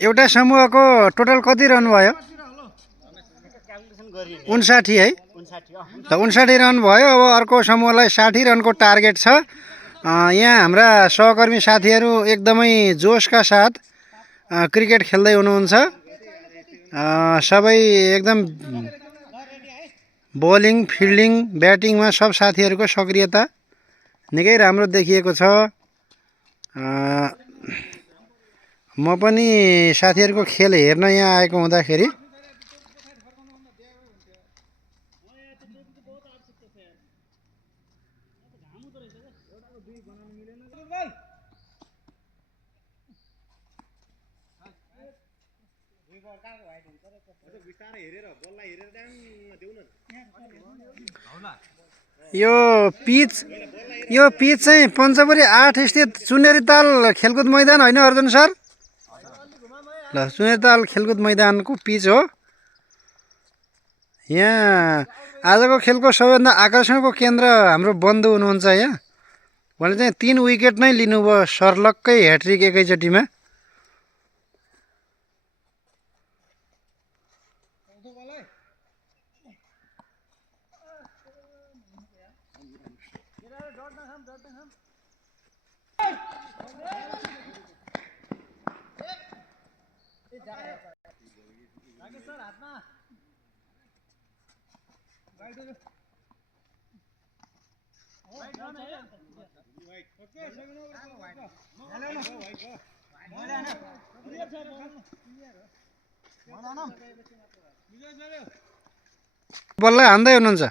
एउटा समूहको टोटल कति रन भयो? 59 है। त 59 रन भयो। अब अर्को समूहलाई 60 रनको टार्गेट छ। यहाँ हाम्रा सहकर्मी साथीहरू एकदमै जोसका साथ क्रिकेट खेल्दै हुनुहुन्छ। सबै एकदम बलिङ, फिल्डिङ, ब्याटिङमा सब साथीहरूको सक्रियता निकै राम्रो देखिएको छ। म पनि साथीहरूको खेल हेर्न यहाँ आएको हुँदाखेरि यो पिच चाहिँ पञ्चपुरी 8 स्थित सुनेरी ताल खेलकुद मैदान होइन अर्जुन सर? ल, सुनेरी ताल खेलकुद मैदानको पिच हो। यहाँ आजको खेलको सबैभन्दा आकर्षणको केन्द्र हाम्रो बन्धु हुनुहुन्छ। यहाँ उहाँले चाहिँ 3 विकेट नै लिनुभयो सर्लक्कै ह्याट्रिक एकैचोटिमा। बललाई हान्दै हुनुहुन्छ।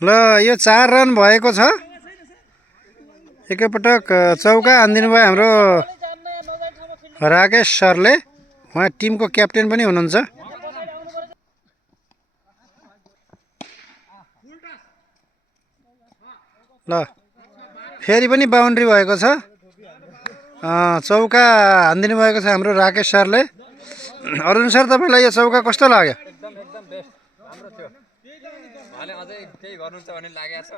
ल, यो 4 रन भएको छ। एकैपटक चौका हानिदिनु भयो हाम्रो राकेश सरले। उहाँ टिमको क्याप्टेन पनि हुनुहुन्छ। ल, फेरि पनि बाउन्ड्री भएको छ। चौका हानिदिनु भएको छ हाम्रो राकेश सरले। अर्जुन सर, तपाईँलाई यो चौका कस्तो लाग्यो? एकदम बेस्ट, राम्रो थियो। उहाँले अझै केही गर्नुहुन्छ भन्ने लागेको छ।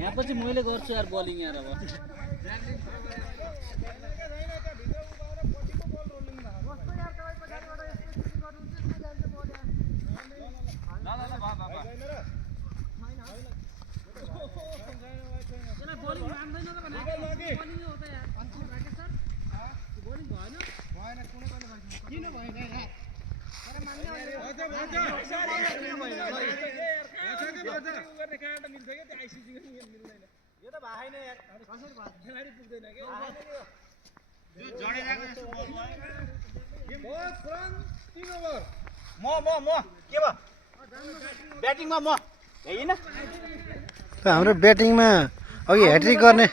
यहाँ पछि मैले गर्छु यार बलिङ यार। अब हाम्रो ब्याटिङमा अघि ह्याट्रिक गर्ने,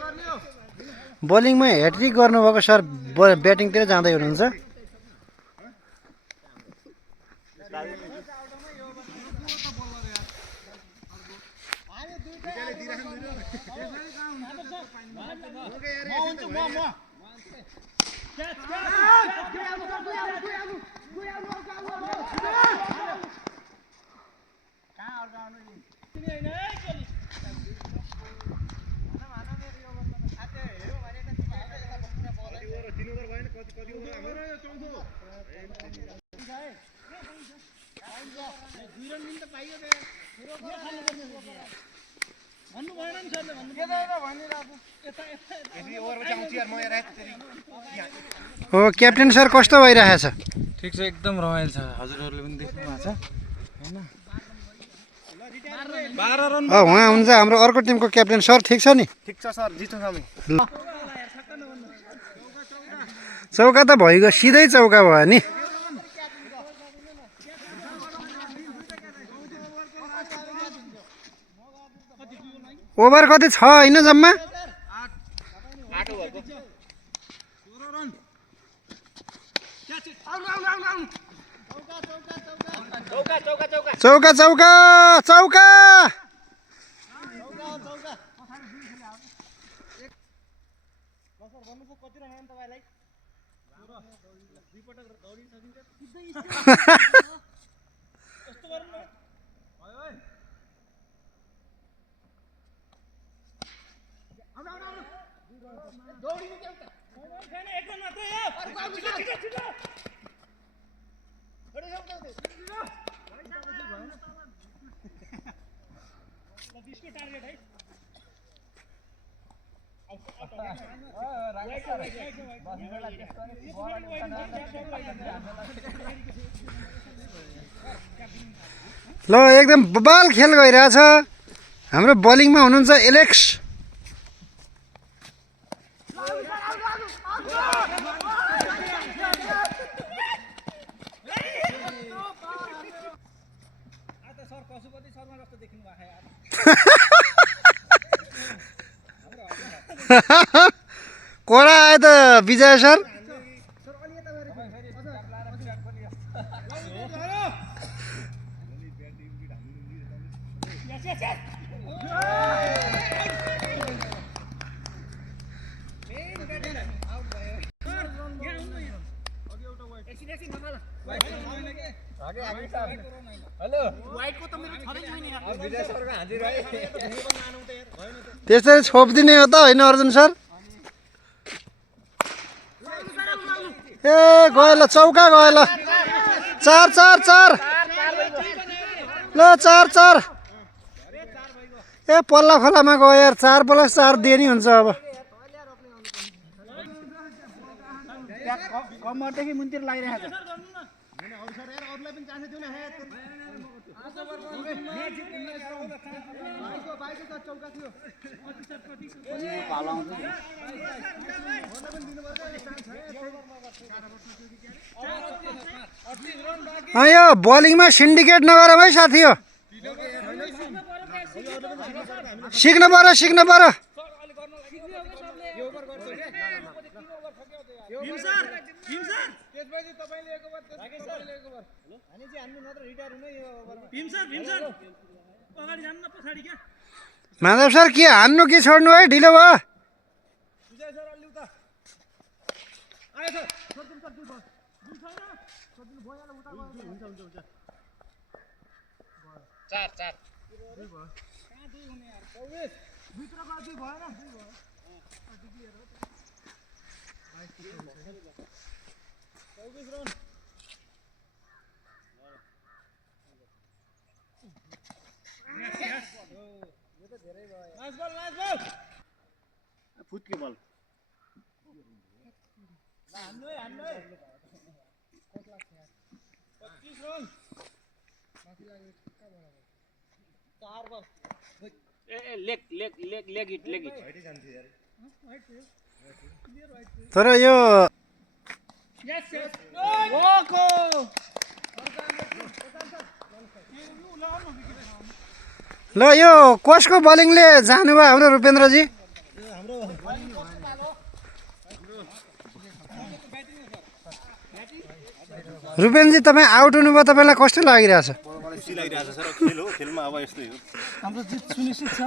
बलिङमा ह्याट्रिक गर्नुभएको सर ब्याटिङतिर जाँदै हुनुहुन्छ। हो क्याप्टेन सर, कस्तो भइरहेछ? ठिक छ, एकदम रमाइलो छ। हजुरहरूले पनि देख्नु भएको छ हैन? 12 रन। उहाँ हुन्छ हाम्रो अर्को टिमको क्याप्टेन सर। ठिक छ नि? ठिक छ सर, जित्नु छ। चौका त भइगयो, सिधै चौका भयो नि। ओभर कति छ होइन जम्मा? चौका चौका चौका ल एकदम बबाल खेल गइरहेछ हाम्रो बलिङमा हुनुहुन्छ एलेक्स कोडा आयो त विजय सर त्यसरी छोपिदिने हो त होइन अर्जुन सर ए गयो ल चौका गयो ल 4-4-4 ल 4-4 ए पल्ला खोलामा गयो यार 4+4 दिए नि हुन्छ अब कम्मरदेखि मुन्तिर लागिरहेको यो बलिङमा सिन्डिकेट नगरौँ है साथी हो सिक्न पर्यो माधव सर के हान्नु कि छोड्नु है ढिलो भयो फुत्के बल तर यो ल यो कसको बलिङले जानुभयो हाम्रो रूपेन्द्रजी रूपेन्द्रजी तपाईँ आउट हुनुभयो तपाईँलाई कस्तो लागिरहेछ खुसी लागिरहेछ सर खेल हो खेलमा अब यस्तै हो हाम्रो जित सुनिश्चित छ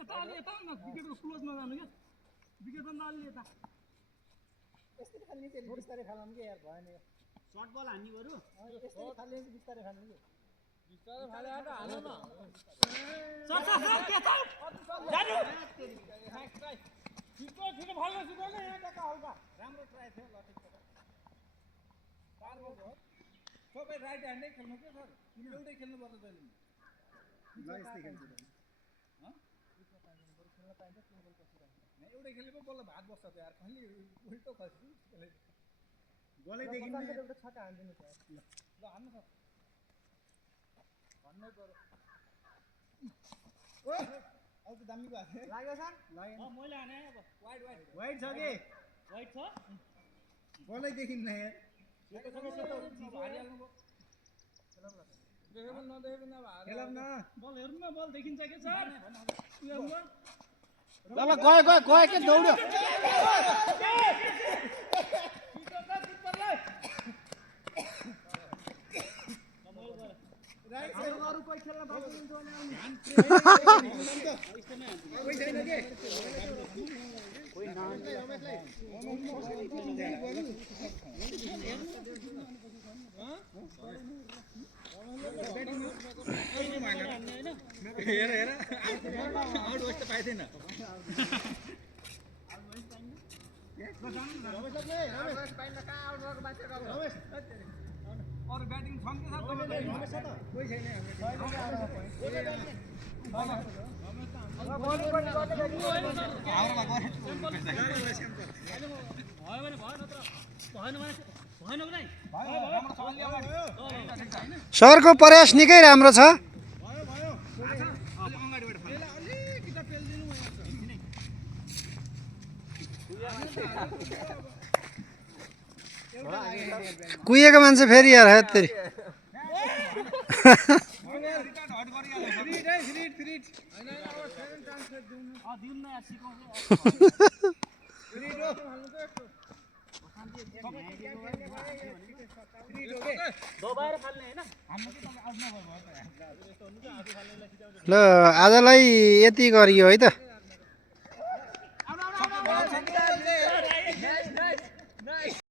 यता अलि यता न विकेटको क्लोजमा जानु क्या विकेटमा अलि यता यस्तै खाल्ने चाहिँ बिस्तारै खालाम के यार भएन यो सर्ट बल हान्ने बरु यस्तै खाल्ने चाहिँ बिस्तारै खानु के बिस्तारै फाले आएर हाल्नु न सर सर सर के छ जानु छिटो छिटो फाल्नु छिटो न यहाँ टका हल्का राम्रो ट्राई थियो ल ठिक छ चार बल हो सबै राइट ह्यान्डै खेल्नु के सर एउटै खेल्नु पर्छ जहिले ल यस्तै खेल्छु एउटै खेलेको बल्ल भात बस्छ त यार कहिले उल्टो खस्छु गोलै देखिन एउटा छक्का हान्दिनु त ल हान्नु सक्छ भन्नै पर्यो ओ अब त दामी भयो लाग्यो सर लाग्यो मैले हाने अब वाइड वाइड वाइड छ के वाइड छ गोलै देखिन न यार सेतो सेतो सेतो हारिहाल्नु भयो देखेको नदेखेको न खेलम न बल हेर्नु न बल देखिन्छ के सर ल ल गयो गयो गयो के दौड्यो अरू कोही खेल्न बाँकी हुन्छ भने कोही छैन के कोही हेर हेर आउट वेस्ट पाइ थिएन अरू ब्याटिङ छ कोही छैन सरको प्रयास निकै राम्रो छ कुहिएको मान्छे फेरि यार हेत्तेरी ल आजलाई यति गरियो है त।